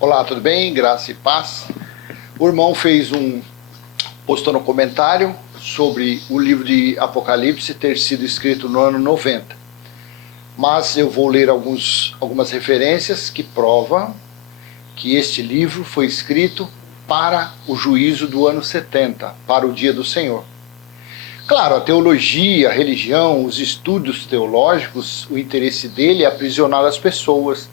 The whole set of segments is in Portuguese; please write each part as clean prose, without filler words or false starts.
Olá, tudo bem? Graça e paz. O irmão postou no comentário sobre o livro de Apocalipse ter sido escrito no ano 90. Mas eu vou ler algumas referências que provam que este livro foi escrito para o juízo do ano 70, para o dia do Senhor. Claro, a teologia, a religião, os estudos teológicos, o interesse dele é aprisionar as pessoas.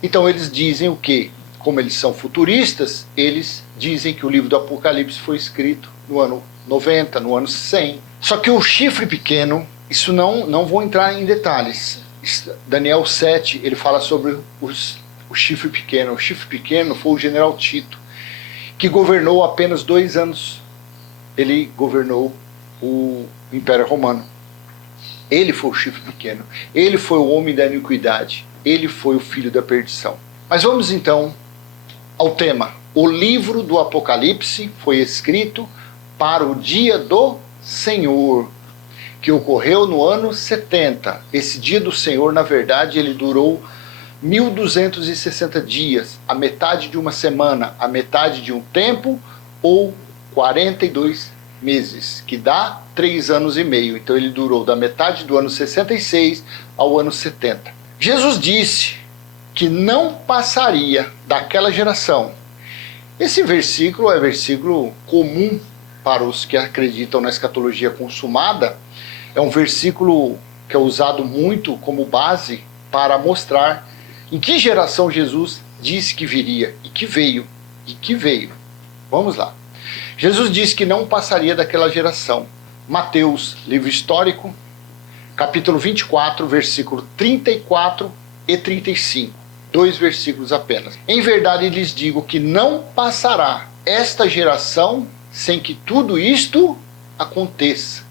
Então eles dizem o quê? Como eles são futuristas, eles dizem que o livro do Apocalipse foi escrito no ano 90, no ano 100. Só que o chifre pequeno, isso não vou entrar em detalhes. Daniel 7, ele fala sobre o chifre pequeno. O chifre pequeno foi o general Tito, que governou apenas 2 anos. Ele governou o Império Romano. Ele foi o chifre pequeno. Ele foi o homem da iniquidade. Ele foi o filho da perdição. Mas vamos então ao tema. O livro do Apocalipse foi escrito para o dia do Senhor, que ocorreu no ano 70. Esse dia do Senhor, na verdade, ele durou 1260 dias, a metade de uma semana, a metade de um tempo, ou 42 meses, que dá 3 anos e meio. Então ele durou da metade do ano 66 ao ano 70. Jesus disse que não passaria daquela geração. Esse versículo é versículo comum para os que acreditam na escatologia consumada. É um versículo que é usado muito como base para mostrar em que geração Jesus disse que viria e que veio. Vamos lá. Jesus disse que não passaria daquela geração. Mateus, livro histórico, capítulo 24, versículo 34 e 35. 2 versículos apenas. Em verdade lhes digo que não passará esta geração sem que tudo isto aconteça.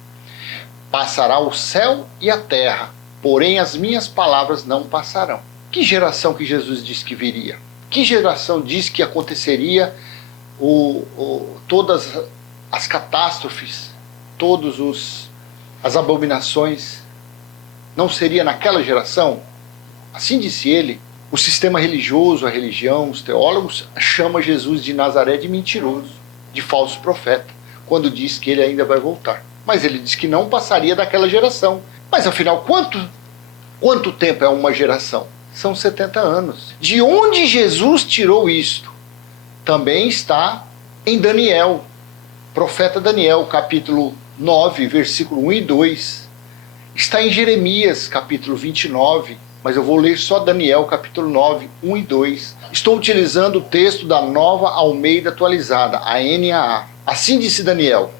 Passará o céu e a terra, porém as minhas palavras não passarão. Que geração que Jesus disse que viria? Que geração disse que aconteceria todas as catástrofes, as abominações? Não seria naquela geração? Assim disse ele. O sistema religioso, a religião, os teólogos chamam Jesus de Nazaré de mentiroso, de falso profeta, quando diz que ele ainda vai voltar. Mas ele diz que não passaria daquela geração. Mas afinal, quanto tempo é uma geração? São 70 anos. De onde Jesus tirou isto? Também está em Daniel, profeta Daniel, capítulo 9, versículo 1 e 2. Está em Jeremias, capítulo 29, mas eu vou ler só Daniel, capítulo 9, 1 e 2. Estou utilizando o texto da Nova Almeida Atualizada, a NAA. Assim disse Daniel,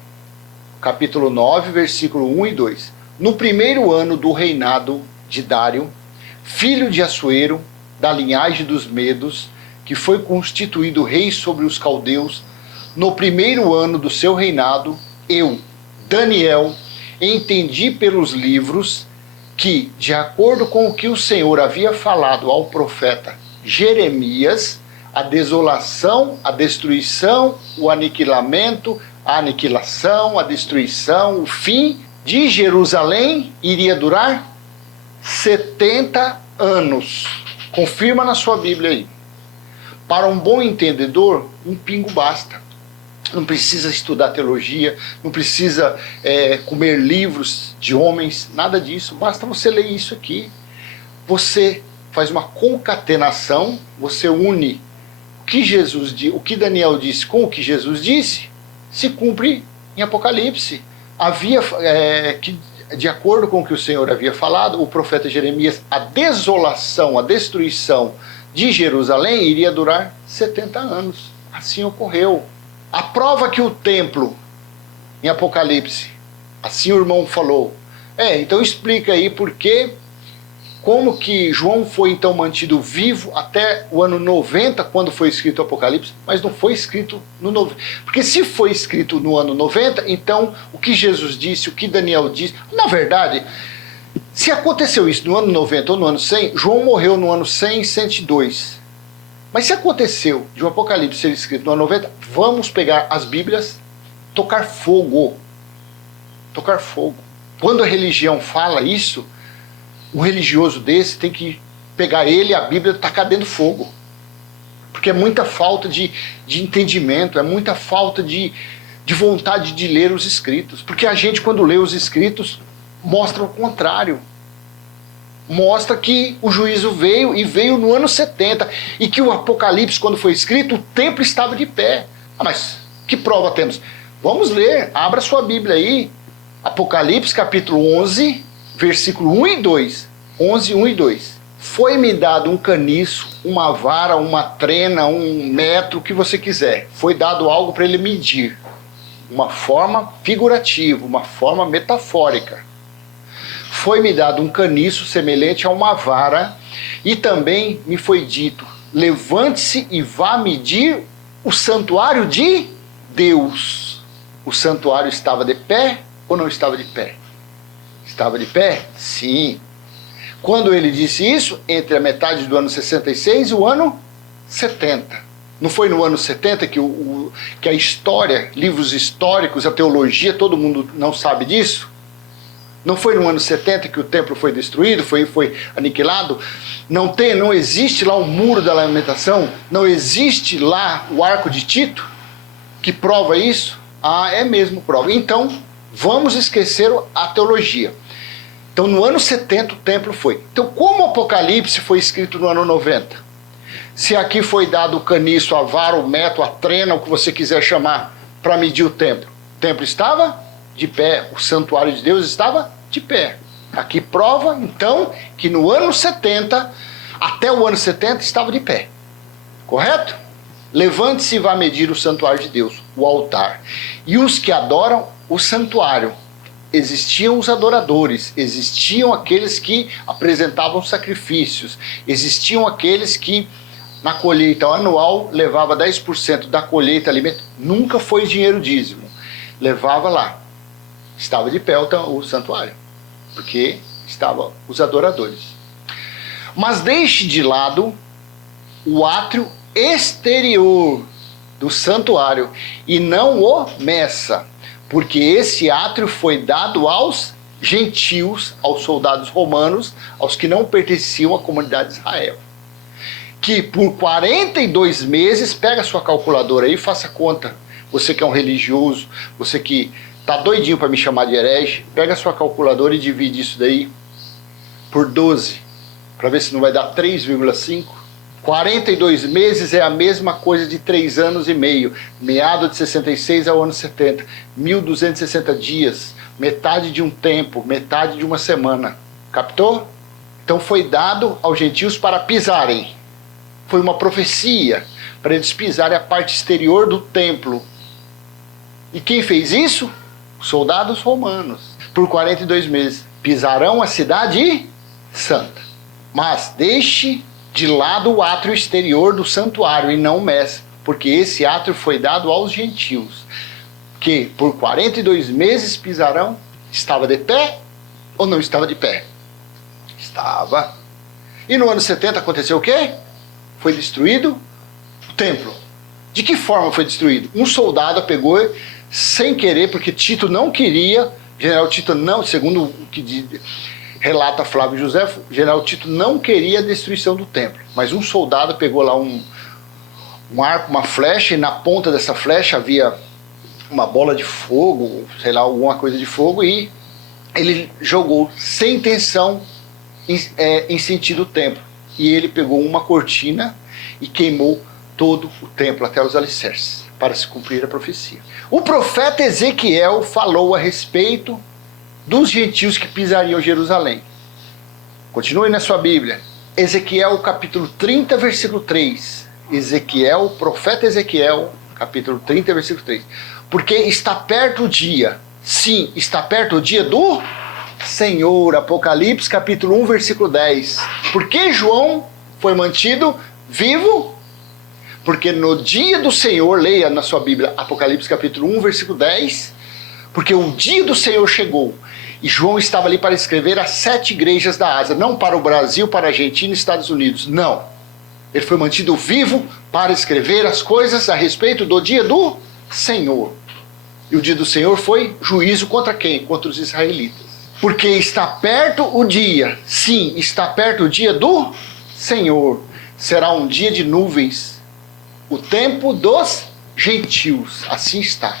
capítulo 9, versículo 1 e 2. No primeiro ano do reinado de Dário, filho de Assuero, da linhagem dos Medos, que foi constituído rei sobre os caldeus, no primeiro ano do seu reinado, eu, Daniel, entendi pelos livros que, de acordo com o que o Senhor havia falado ao profeta Jeremias, a desolação, a destruição, o aniquilamento, a aniquilação, a destruição, o fim de Jerusalém iria durar 70 anos. Confirma na sua Bíblia aí. Para um bom entendedor, um pingo basta. Não precisa estudar teologia, não precisa comer livros de homens, nada disso. Basta você ler isso aqui. Você faz uma concatenação, você une o que Daniel disse com o que Jesus disse, se cumpre em Apocalipse. Havia que, de acordo com o que o Senhor havia falado, o profeta Jeremias, a desolação, a destruição de Jerusalém iria durar 70 anos. Assim ocorreu. A prova que o templo, em Apocalipse, assim o irmão falou. Então explica aí como que João foi então mantido vivo até o ano 90, quando foi escrito o Apocalipse, mas não foi escrito no 90. Porque se foi escrito no ano 90, então o que Jesus disse, o que Daniel disse, na verdade, se aconteceu isso no ano 90 ou no ano 100, João morreu no ano 100 e 102. Mas se aconteceu de um Apocalipse ser escrito no ano 90, vamos pegar as Bíblias, tocar fogo. Tocar fogo. Quando a religião fala isso, um religioso desse tem que pegar ele, a Bíblia, e tacar dentro do fogo. Porque é muita falta de entendimento, é muita falta de vontade de ler os escritos. Porque a gente, quando lê os escritos, mostra o contrário. Mostra que o juízo veio, e veio no ano 70, e que o Apocalipse, quando foi escrito, o templo estava de pé. Ah, mas que prova temos? Vamos ler, abra sua Bíblia aí, Apocalipse capítulo 11, versículo 1 e 2. 11, 1 e 2. Foi-me dado um caniço, uma vara, uma trena, um metro, o que você quiser. Foi dado algo para ele medir. Uma forma figurativa, uma forma metafórica. Foi-me dado um caniço semelhante a uma vara, e também me foi dito, levante-se e vá medir o santuário de Deus. O santuário estava de pé ou não estava de pé? Estava de pé? Sim. Quando ele disse isso, entre a metade do ano 66 e o ano 70. Não foi no ano 70 que a história, livros históricos, a teologia, todo mundo não sabe disso? Não foi no ano 70 que o templo foi destruído, foi aniquilado? Não existe lá o muro da lamentação? Não existe lá o arco de Tito? Que prova isso? Ah, é mesmo prova. Então, vamos esquecer a teologia. Então, no ano 70 o templo foi. Então, como o Apocalipse foi escrito no ano 90? Se aqui foi dado o caniço, a vara, o metro, a trena, o que você quiser chamar, para medir o templo estava de pé, o santuário de Deus estava de pé. Aqui prova, então, que no ano 70, até o ano 70, estava de pé. Correto? Levante-se e vá medir o santuário de Deus, o altar. E os que adoram o santuário. Existiam os adoradores, existiam aqueles que apresentavam sacrifícios, existiam aqueles que na colheita anual levava 10% da colheita alimento, nunca foi dinheiro dízimo, levava lá, estava de pé o santuário, porque estavam os adoradores. Mas deixe de lado o átrio exterior do santuário e não o meça, porque esse átrio foi dado aos gentios, aos soldados romanos, aos que não pertenciam à comunidade de Israel. Que por 42 meses, pega a sua calculadora aí e faça conta. Você que é um religioso, você que tá doidinho para me chamar de herege, pega a sua calculadora e divide isso daí por 12, para ver se não vai dar 3,5. 42 meses é a mesma coisa de 3 anos e meio. Meado de 66 ao ano 70. 1.260 dias. Metade de um tempo, metade de uma semana. Captou? Então foi dado aos gentios para pisarem. Foi uma profecia para eles pisarem a parte exterior do templo. E quem fez isso? Soldados romanos. Por 42 meses. Pisarão a cidade santa. Mas deixe de lado o átrio exterior do santuário e não meça, porque esse átrio foi dado aos gentios, que por 42 meses pisarão. Estava de pé ou não estava de pé? Estava. E no ano 70 aconteceu o quê? Foi destruído o templo. De que forma foi destruído? Um soldado pegou sem querer, porque Tito não queria, general Tito não, segundo o que relata Flávio José, o general Tito não queria a destruição do templo, mas um soldado pegou lá um arco, uma flecha, e na ponta dessa flecha havia uma bola de fogo, sei lá, alguma coisa de fogo, e ele jogou sem intenção em sentido o templo. E ele pegou uma cortina e queimou todo o templo, até os alicerces, para se cumprir a profecia. O profeta Ezequiel falou a respeito dos gentios que pisariam Jerusalém. Continue na sua Bíblia. Ezequiel capítulo 30, versículo 3. Ezequiel, profeta Ezequiel, capítulo 30, versículo 3. Porque está perto o dia, sim, está perto o dia do Senhor. Apocalipse capítulo 1, versículo 10. Por que João foi mantido vivo? Porque no dia do Senhor, leia na sua Bíblia, Apocalipse capítulo 1, versículo 10. Porque o dia do Senhor chegou. E João estava ali para escrever as 7 igrejas da Ásia, não para o Brasil, para a Argentina e Estados Unidos, não. Ele foi mantido vivo para escrever as coisas a respeito do dia do Senhor. E o dia do Senhor foi juízo contra quem? Contra os israelitas. Porque está perto o dia, sim, está perto o dia do Senhor. Será um dia de nuvens o tempo dos gentios. Assim está.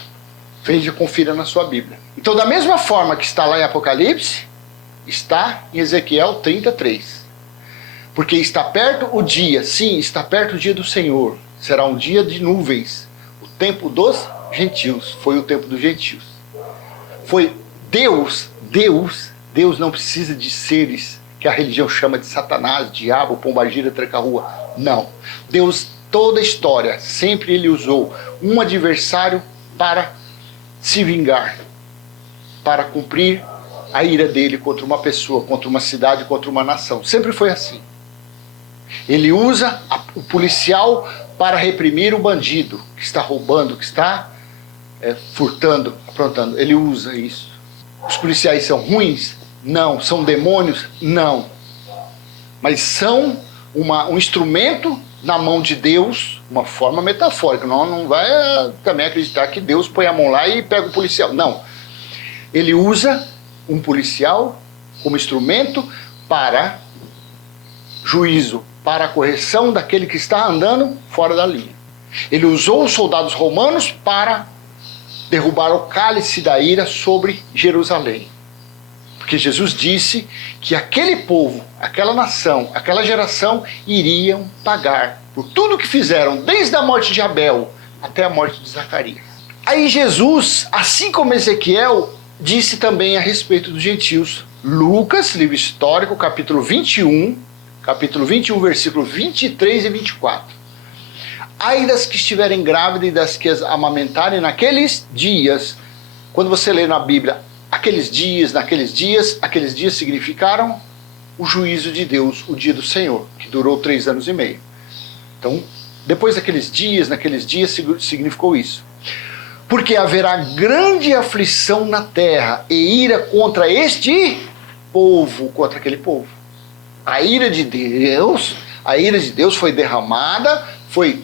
Veja, confira na sua Bíblia. Então, da mesma forma que está lá em Apocalipse, está em Ezequiel 33. Porque está perto o dia, sim, está perto o dia do Senhor. Será um dia de nuvens. O tempo dos gentios. Foi o tempo dos gentios. Foi Deus não precisa de seres que a religião chama de Satanás, diabo, pombagira, tranca-rua. Não. Deus, toda a história, sempre ele usou um adversário para se vingar, para cumprir a ira dele contra uma pessoa, contra uma cidade, contra uma nação. Sempre foi assim. Ele usa o policial para reprimir o bandido que está roubando, que está furtando, aprontando. Ele usa isso. Os policiais são ruins? Não. São demônios? Não. Mas são um instrumento na mão de Deus, uma forma metafórica. Não vai também acreditar que Deus põe a mão lá e pega o policial. Não. Ele usa um policial como instrumento para juízo, para a correção daquele que está andando fora da linha. Ele usou os soldados romanos para derrubar o cálice da ira sobre Jerusalém. Porque Jesus disse que aquele povo, aquela nação, aquela geração iriam pagar por tudo que fizeram, desde a morte de Abel até a morte de Zacarias. Aí Jesus, assim como Ezequiel, disse também a respeito dos gentios. Lucas, livro histórico, capítulo 21, versículo 23 e 24. Ai das que estiverem grávidas e das que as amamentarem naqueles dias. Quando você lê na Bíblia, aqueles dias significaram o juízo de Deus, o dia do Senhor, que durou 3 anos e meio. Então, depois naqueles dias significou isso. Porque haverá grande aflição na terra e ira contra este povo, contra aquele povo. A ira de Deus foi derramada, foi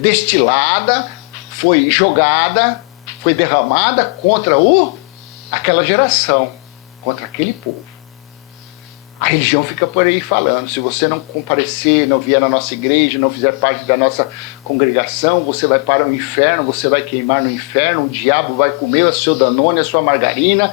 destilada, foi jogada, foi derramada contra aquela geração, contra aquele povo. A religião fica por aí falando, se você não comparecer, não vier na nossa igreja, não fizer parte da nossa congregação, você vai para o inferno, você vai queimar no inferno, o diabo vai comer o seu Danone, a sua margarina.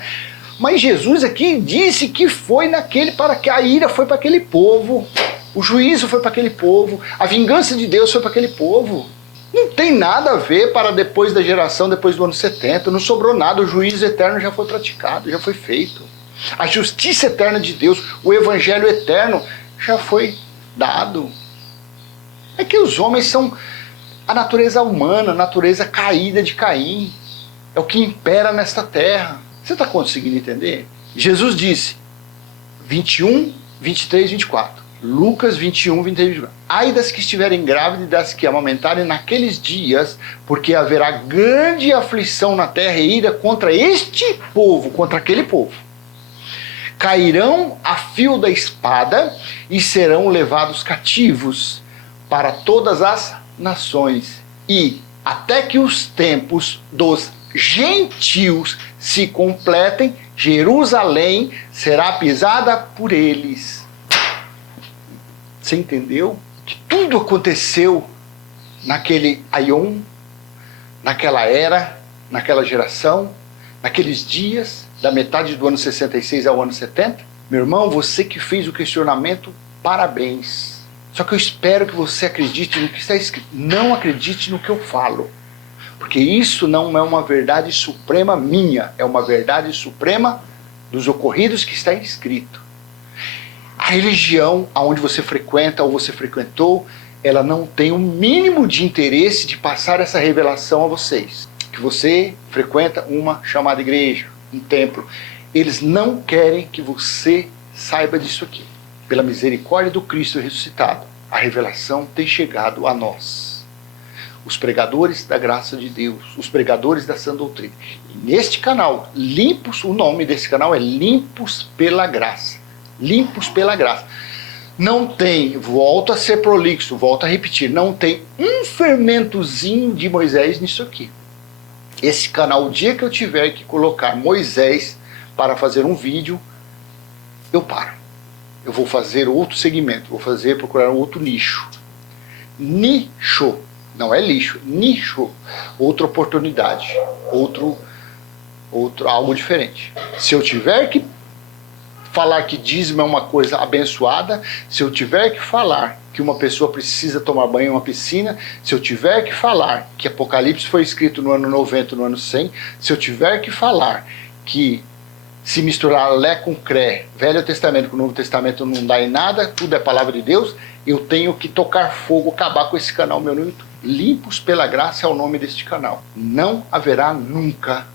Mas Jesus aqui disse que foi para que a ira foi para aquele povo, o juízo foi para aquele povo, a vingança de Deus foi para aquele povo. Não tem nada a ver para depois da geração, depois do ano 70, não sobrou nada, o juízo eterno já foi praticado, já foi feito. A justiça eterna de Deus, o evangelho eterno já foi dado. É que os homens são a natureza humana, a natureza caída de Caim. É o que impera nesta terra. Você está conseguindo entender? Jesus disse, 21, 23, 24. Lucas 21, 23, 24. Ai das que estiverem grávidas e das que amamentarem naqueles dias, porque haverá grande aflição na terra e ira contra este povo, contra aquele povo. Cairão a fio da espada e serão levados cativos para todas as nações. E até que os tempos dos gentios se completem, Jerusalém será pisada por eles. Você entendeu? Que tudo aconteceu naquele aion, naquela era, naquela geração, naqueles dias, da metade do ano 66 ao ano 70? Meu irmão, você que fez o questionamento, parabéns. Só que eu espero que você acredite no que está escrito. Não acredite no que eu falo. Porque isso não é uma verdade suprema minha. É uma verdade suprema dos ocorridos que está escrito. A religião aonde você frequenta ou você frequentou, ela não tem o mínimo de interesse de passar essa revelação a vocês. Que você frequenta uma chamada igreja, um templo. Eles não querem que você saiba disso aqui. Pela misericórdia do Cristo ressuscitado, a revelação tem chegado a nós. Os pregadores da graça de Deus, os pregadores da sã doutrina. E neste canal, Limpos, o nome desse canal é Limpos pela Graça. Limpos pela Graça. Não tem, volto a ser prolixo, volto a repetir, não tem um fermentozinho de Moisés nisso aqui. Esse canal, o dia que eu tiver que colocar Moisés para fazer um vídeo, eu paro. Eu vou fazer outro segmento, procurar um outro nicho. Nicho. Não é lixo, nicho, outra oportunidade, algo diferente. Se eu tiver que falar que dízimo é uma coisa abençoada, se eu tiver que falar que uma pessoa precisa tomar banho em uma piscina, se eu tiver que falar que Apocalipse foi escrito no ano 90, no ano 100, se eu tiver que falar que se misturar Lé com Cré, Velho Testamento com Novo Testamento não dá em nada, tudo é palavra de Deus, eu tenho que tocar fogo, acabar com esse canal meu no YouTube. Limpos pela graça é o nome deste canal. Não haverá nunca,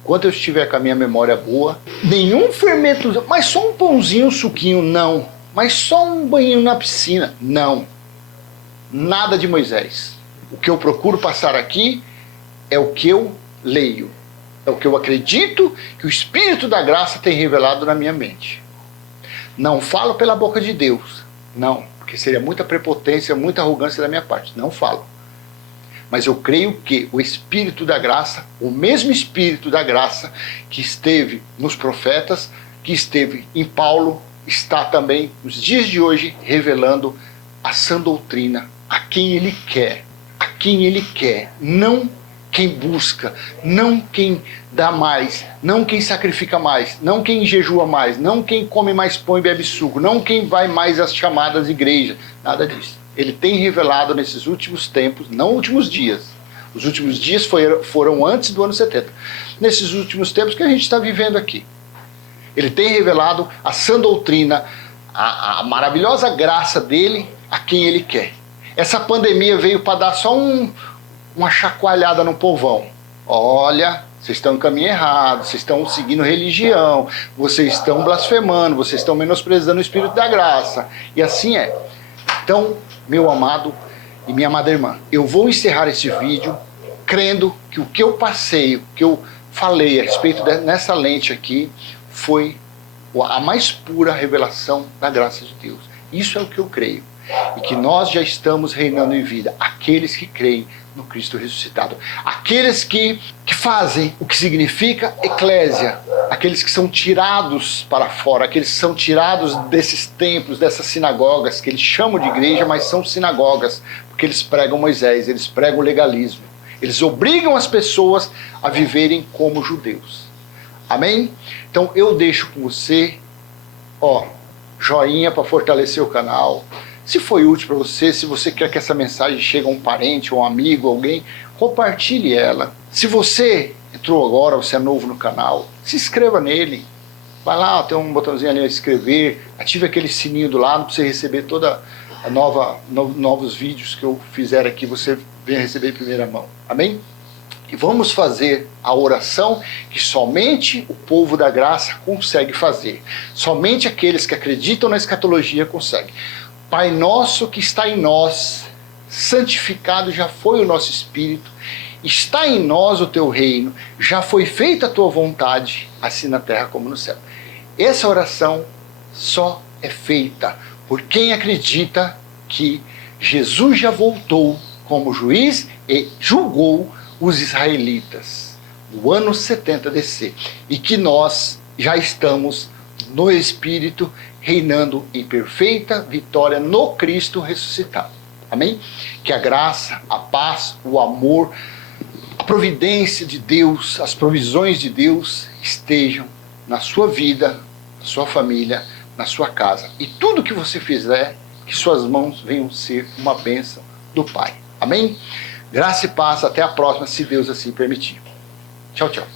enquanto eu estiver com a minha memória boa, nenhum fermento, mas só um pãozinho, um suquinho, não. Mas só um banho na piscina, não. Nada de Moisés. O que eu procuro passar aqui é o que eu leio. É o que eu acredito que o Espírito da Graça tem revelado na minha mente. Não falo pela boca de Deus, não, porque seria muita prepotência, muita arrogância da minha parte. Não falo. Mas eu creio que o Espírito da Graça, o mesmo Espírito da Graça que esteve nos profetas, que esteve em Paulo, está também nos dias de hoje revelando a sã doutrina a quem ele quer, não quem busca, não quem dá mais, não quem sacrifica mais, não quem jejua mais, não quem come mais pão e bebe suco, não quem vai mais às chamadas igrejas, nada disso. Ele tem revelado nesses últimos tempos, não últimos dias, os últimos dias foram antes do ano 70, nesses últimos tempos que a gente está vivendo aqui. Ele tem revelado a sã doutrina, a maravilhosa graça dele a quem ele quer. Essa pandemia veio para dar só uma chacoalhada no povão. Olha, vocês estão no caminho errado, vocês estão seguindo religião, vocês estão blasfemando, vocês estão menosprezando o Espírito da Graça. E assim é. Então, meu amado e minha amada irmã, eu vou encerrar esse vídeo crendo que o que eu passei, o que eu falei a respeito nessa lente aqui, foi a mais pura revelação da graça de Deus. Isso é o que eu creio. E que nós já estamos reinando em vida. Aqueles que creem no Cristo ressuscitado. Aqueles que fazem o que significa eclésia. Aqueles que são tirados para fora. Aqueles que são tirados desses templos, dessas sinagogas, que eles chamam de igreja, mas são sinagogas. Porque eles pregam Moisés, eles pregam o legalismo. Eles obrigam as pessoas a viverem como judeus. Amém? Então eu deixo com você, joinha para fortalecer o canal. Se foi útil para você, se você quer que essa mensagem chegue a um parente, um amigo, alguém, compartilhe ela. Se você entrou agora, você é novo no canal, se inscreva nele. Vai lá, tem um botãozinho ali a inscrever, ative aquele sininho do lado para você receber toda a novos vídeos que eu fizer aqui, você venha receber em primeira mão. Amém? E vamos fazer a oração que somente o povo da graça consegue fazer. Somente aqueles que acreditam na escatologia conseguem. Pai nosso que está em nós, santificado já foi o nosso espírito, está em nós o teu reino, já foi feita a tua vontade, assim na terra como no céu. Essa oração só é feita por quem acredita que Jesus já voltou como juiz e julgou os israelitas no ano 70 DC, e que nós já estamos no Espírito reinando em perfeita vitória no Cristo ressuscitado. Amém? Que a graça, a paz, o amor, a providência de Deus, as provisões de Deus estejam na sua vida, na sua família, na sua casa. E tudo que você fizer, que suas mãos venham ser uma bênção do Pai. Amém? Graça e paz, até a próxima, se Deus assim permitir. Tchau, tchau.